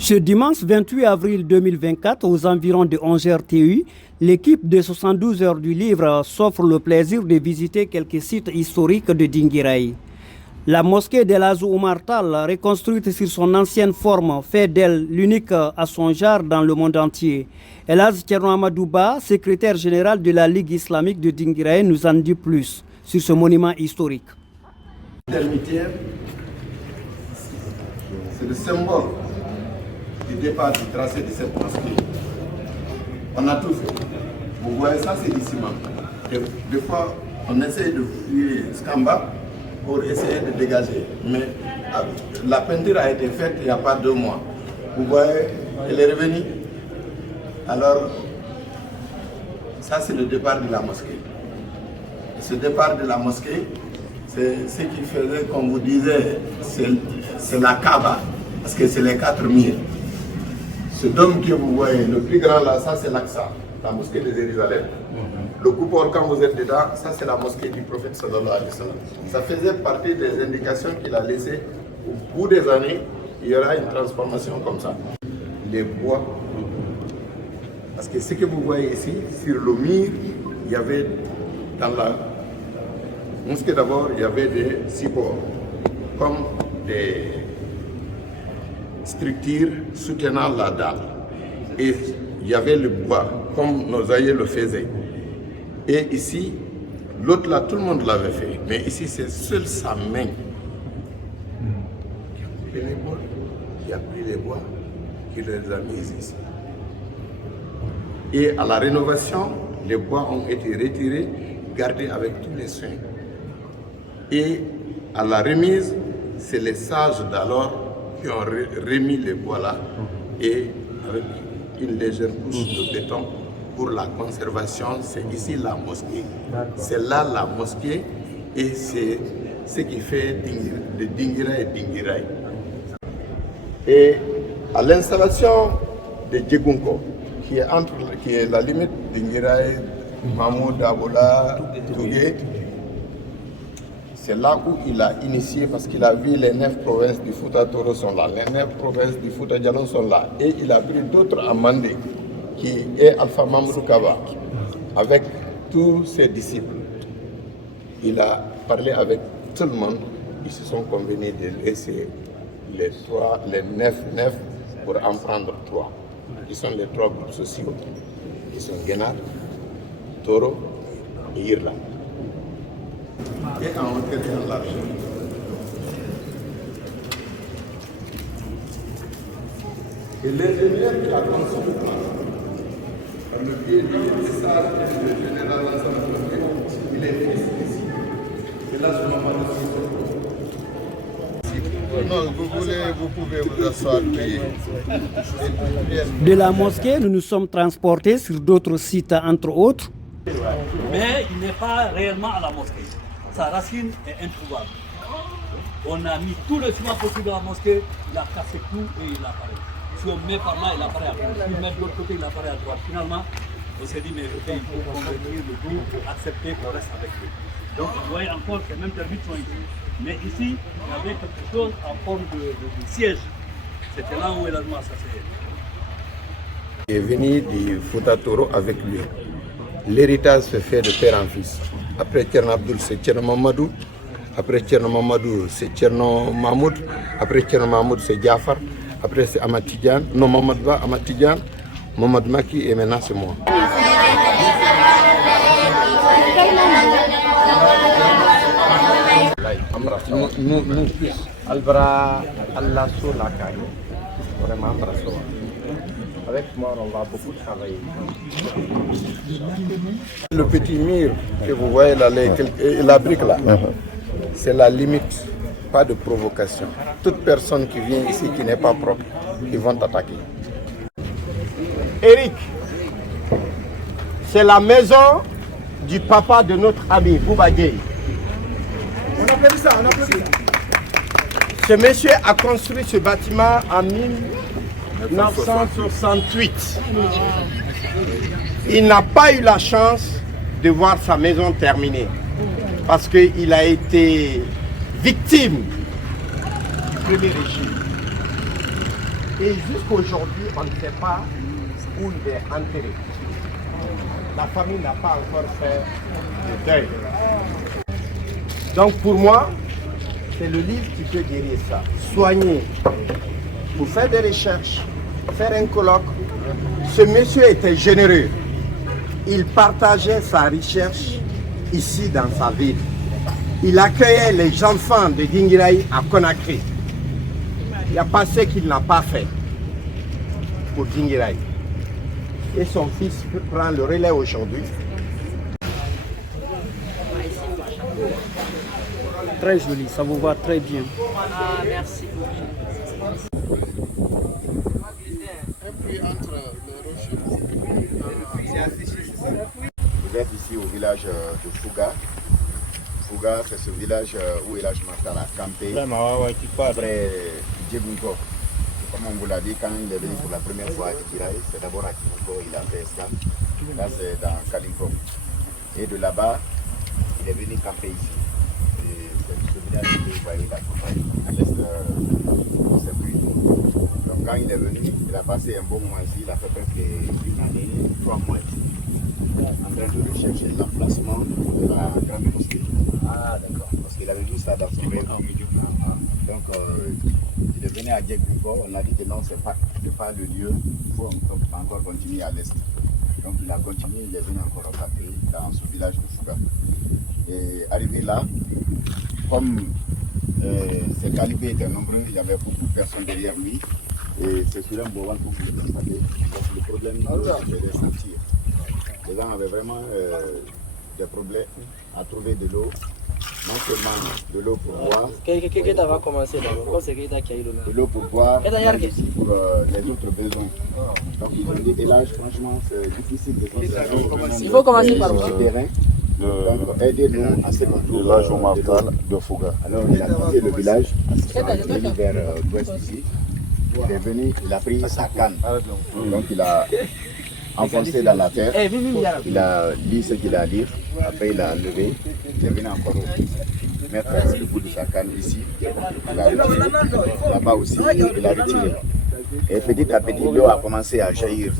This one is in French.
Ce dimanche 28 avril 2024, aux environs de 11h TU, l'équipe de 72 heures du livre s'offre le plaisir de visiter quelques sites historiques de Dinguiraye. La mosquée d'El Hadj Oumar Tall, reconstruite sur son ancienne forme, fait d'elle l'unique à son genre dans le monde entier. El Hadj Thierno Amadou Ba, secrétaire général de la Ligue islamique de Dinguiraye, nous en dit plus sur ce monument historique. C'est le symbole du départ du tracé de cette mosquée. On a tout fait. Vous voyez ça, c'est ici même. Des fois, on essaye de fouiller Scamba pour essayer de dégager. Mais la peinture a été faite il n'y a pas 2 mois. Vous voyez, elle est revenue. Alors, ça c'est le départ de la mosquée. Et ce départ de la mosquée, c'est ce qui faisait, comme vous disiez, c'est la Kaaba, parce que c'est les 4 murs. Ce dôme que vous voyez, le plus grand là, ça c'est l'Aqsa, la mosquée de Jérusalem. Le coupole, quand vous êtes dedans, ça c'est la mosquée du prophète sallallahu alayhi wa sallam. Ça faisait partie des indications qu'il a laissées. Au bout des années, il y aura une transformation comme ça. Les bois, parce que ce que vous voyez ici, sur le mur, il y avait dans la mosquée d'abord, il y avait des supports, comme des structures soutenant la dalle. Et il y avait le bois, comme nos aïeux le faisaient. Et ici, l'autre là, tout le monde l'avait fait. Mais ici, c'est seul sa main qui a coupé les bois, qui a pris les bois, qui les a mis ici. Et à la rénovation, les bois ont été retirés, gardés avec tous les soins. Et à la remise, c'est les sages d'alors qui ont remis les bois là et avec une légère couche de béton pour la conservation. C'est ici la mosquée. C'est là la mosquée et c'est ce qui fait de Dinguiraye et Dinguiraye. Et à l'installation de Djegunko, qui est la limite de Dinguiraye, Mahmoud, Abola, Tougué, c'est là où il a initié, parce qu'il a vu les 9 provinces du Fouta Toro sont là, les 9 provinces du Fouta Djallon sont là. Et il a pris d'autres amandés, qui est Alpha Mamadou Kaba, avec tous ses disciples. Il a parlé avec tout le monde, ils se sont convenus de laisser les 9 pour en prendre 3. Ils sont les 3 groupes sociaux. Ils sont Guénar, Toro et Irla. Et en hauteur et en largeur. Et l'ingénieur qui a conçu le plan, par le biais du sages et du général Lansana, il est fils ici. Et là, je m'en parle aussi. Non, vous pouvez vous asseoir. De la mosquée, nous nous sommes transportés sur d'autres sites, entre autres. Mais il n'est pas réellement à la mosquée. Sa racine est introuvable. On a mis tout le ciment possible dans la mosquée, il a cassé tout et il apparaît. Si on met par là, il apparaît à droite. Si on met de l'autre côté, il apparaît à droite. Finalement, on s'est dit, mais il faut convertir le tout pour accepter qu'on reste avec lui. Donc vous voyez encore que même les buts sont ici. Mais ici, il y avait quelque chose en forme de siège. C'était là où El Hadj Oumar s'asseyait. Il est venu du Fouta Toro avec lui. L'héritage se fait de père en fils. Après Thierno Abdoul, c'est Thierno Mamadou. Après Thierno Mamadou, c'est Thierno Mahmoud. Après Thierno Mahmoud, c'est Diafar. Après, c'est Ahmad Tidiane. Non, Mohamed Ba, Ahmad Tidiane, Mohamed Maki et maintenant, c'est moi. Nous plus, Albra, Allah sur la caille. Vraiment, bravo. Avec moi, on va beaucoup travailler. Le petit mur que vous voyez là, la brique là, c'est la limite, pas de provocation. Toute personne qui vient ici qui n'est pas propre, ils vont t'attaquer. Eric, c'est la maison du papa de notre ami Bouba Dieye. On applaudit ça, on applaudit ça. Ce monsieur a construit ce bâtiment en 1968. Il n'a pas eu la chance de voir sa maison terminée parce qu'il a été victime du premier régime. Et jusqu'aujourd'hui, on ne sait pas où il est enterré. La famille n'a pas encore fait le deuil. Donc pour moi, c'est le livre qui peut guérir ça. Soigner, pour faire des recherches, faire un colloque. Ce monsieur était généreux. Il partageait sa recherche ici dans sa ville. Il accueillait les enfants de Dinguiraï à Conakry. Il n'y a pas ce qu'il n'a pas fait pour Dinguiraï. Et son fils prend le relais aujourd'hui. Très joli, ça vous va très bien. Ah, merci. Vous êtes ici au village de Fouga. Fouga, c'est ce village où El Hadj Makhtar a campé après Djebungo. Comme on vous l'a dit, quand il est venu pour la première fois à Dinguiraï, c'est d'abord à Djebungo, il a fait escale. Là, c'est dans Kalinkom. Et de là-bas, il est venu camper ici. Et c'est ce village que vous voyez là, à l'est de ce puits. Donc quand il est venu, il a passé un bon mois ici, il a fait presque une année, 3 mois ici, en train de rechercher l'emplacement de la grande mosquée. Ah d'accord. Parce qu'il avait vu ça dans son rêve. Donc il est venu à Djebungo, on a dit que non, c'est pas le lieu, il faut encore continuer à l'est. Donc il a continué, il est venu encore au Paris, dans ce village de Fouga. Et arrivé là, comme ses talibés étaient nombreux, il y avait beaucoup de personnes derrière lui. Et c'est sur un bois qu'on pouvait constater. Donc le problème, c'était de sentir. Les gens avaient vraiment des problèmes à trouver de l'eau. Non seulement de l'eau pour boire. Qu'est-ce va commencer d'abord? De l'eau pour boire, mais aussi pour les autres besoins. Donc ils ont dit, et là, franchement, c'est difficile de faire. Il faut commencer par quoi? Donc, aidez-nous à ce qu'on trouve El Hadj Makhtar de Fouga. Alors, il a quitté le village, il est venu vers l'ouest ici. Il est venu, il a pris sa canne. Donc, il a enfoncé dans la terre. Il a lu ce qu'il a à lire. Après, il a levé. Il est venu encore mettre le bout de sa canne ici. Il a retiré. Là-bas aussi, il a retiré. Et petit à petit, l'eau a commencé à jaillir.